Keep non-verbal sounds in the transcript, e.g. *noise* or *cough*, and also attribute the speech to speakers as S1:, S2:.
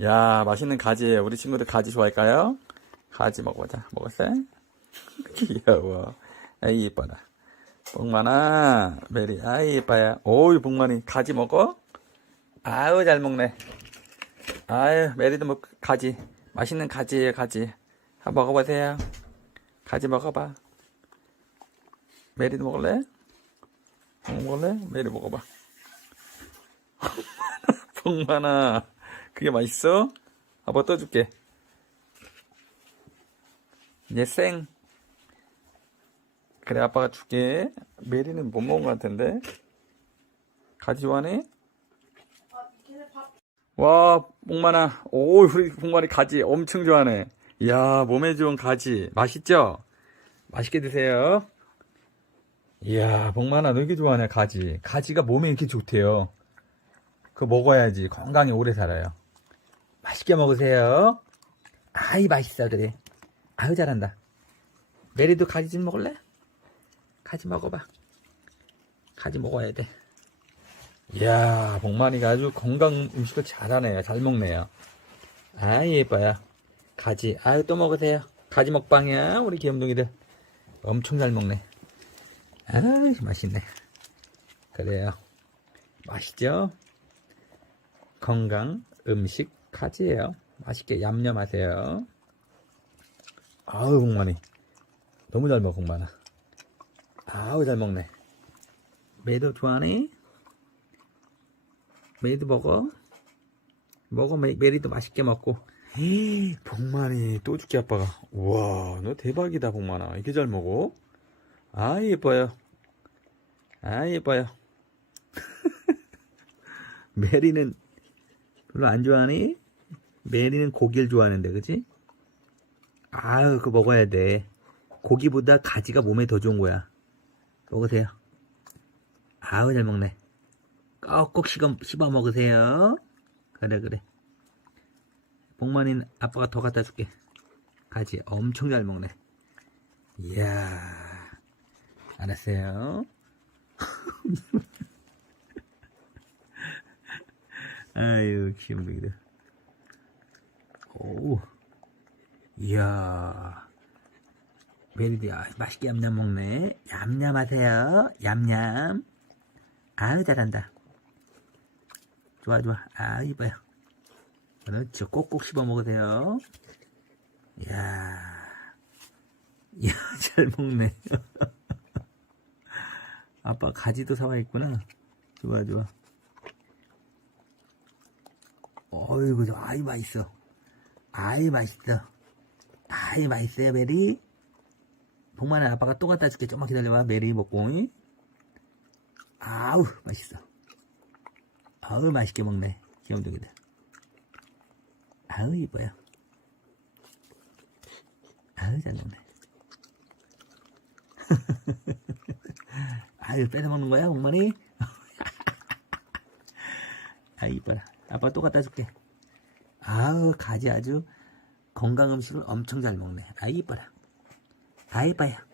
S1: 야, 맛있는 가지예요. 우리 친구들 가지 좋아할까요? 가지 먹어보자. 먹었어요? *laughs* 귀여워. 아이, 이뻐라. 복만아, 메리, 아이, 이뻐야. 오이, 복만이 가지 먹어? 아유, 잘 먹네. 아유, 메리도 먹, 가지. 맛있는 가지예요, 가지. 한번 먹어보세요. 가지 먹어봐. 메리도 먹을래? 어, 먹을래? 메리 먹어봐. *laughs* 복만아, 그게 맛있어? 아빠 떠줄게. 이제 생. 그래, 아빠가 줄게. 메리는 못 먹은 것 같은데. 가지 좋아하네? 와, 복만아. 오, 우리 복만이 가지 엄청 좋아하네. 이야, 몸에 좋은 가지. 맛있죠? 맛있게 드세요. 이야, 복만아, 너 이렇게 좋아하네, 가지. 가지가 몸에 이렇게 좋대요. 그거 먹어야지. 건강히 오래 살아요. 맛있게 먹으세요. 아이, 맛있어, 그래. 아유, 잘한다. 메리도 가지 좀 먹을래? 가지 먹어봐. 가지 먹어야 돼. 이야, 복만이가 아주 건강 음식을 잘하네요. 잘 먹네요. 아이, 예뻐요. 가지. 아유, 또 먹으세요. 가지 먹방이야, 우리 귀염둥이들. 엄청 잘 먹네. 아이, 맛있네. 그래요. 맛있죠? 건강 음식 가지예요. 맛있게 얌얌하세요. 아우, 복만이. 너무 잘 먹어, 복만아. 아우, 잘 먹네. 메이도 좋아하니? 메이도 먹어? 먹어, 메, 메리도 맛있게 먹고. 에이, 복만이, 또 줄게, 아빠가. 우와, 너 대박이다, 복만아. 이렇게 잘 먹어? 아, 예뻐요. 아, 예뻐요. *laughs* 메리는 별로 안 좋아하니? 메리는 고기를 좋아하는데, 그지? 아유, 그거 먹어야 돼. 고기보다 가지가 몸에 더 좋은 거야. 먹으세요. 아우, 잘 먹네. 꼭꼭 씹어, 씹어 먹으세요. 그래, 그래. 복만이는 아빠가 더 갖다 줄게. 가지 엄청 잘 먹네. 이야. 알았어요. *laughs* 아유, 귀염둥이들. 오. 이야. 메리디, 아, 맛있게 얌얌 먹네. 얌얌 하세요. 얌얌. 아유, 잘한다. 좋아, 좋아. 아, 이뻐요. 그렇죠. 꼭꼭 씹어 먹으세요. 이야. 이야, *laughs* 잘 먹네. *laughs* 아빠 가지도 사와 있구나. 좋아, 좋아. 어이구, 저, 아이, 맛있어. 아이, 맛있어. 아이, 맛있어요, 메리? 복만아, 아빠가 또 갖다 줄게. 좀만 기다려봐. 메리 먹고. 잉? 아우, 맛있어. 아우, 맛있게 먹네. 귀염둥이들. 아우, 이뻐요. 아우, 잘 먹네. *laughs* 아유, 뺏어 먹는 거야, 복만이? *laughs* 아, 이뻐라. 아빠 또 갖다 줄게. 아우, 가지 아주 건강 음식을 엄청 잘 먹네. 아, 이뻐라. 아, 이뻐요.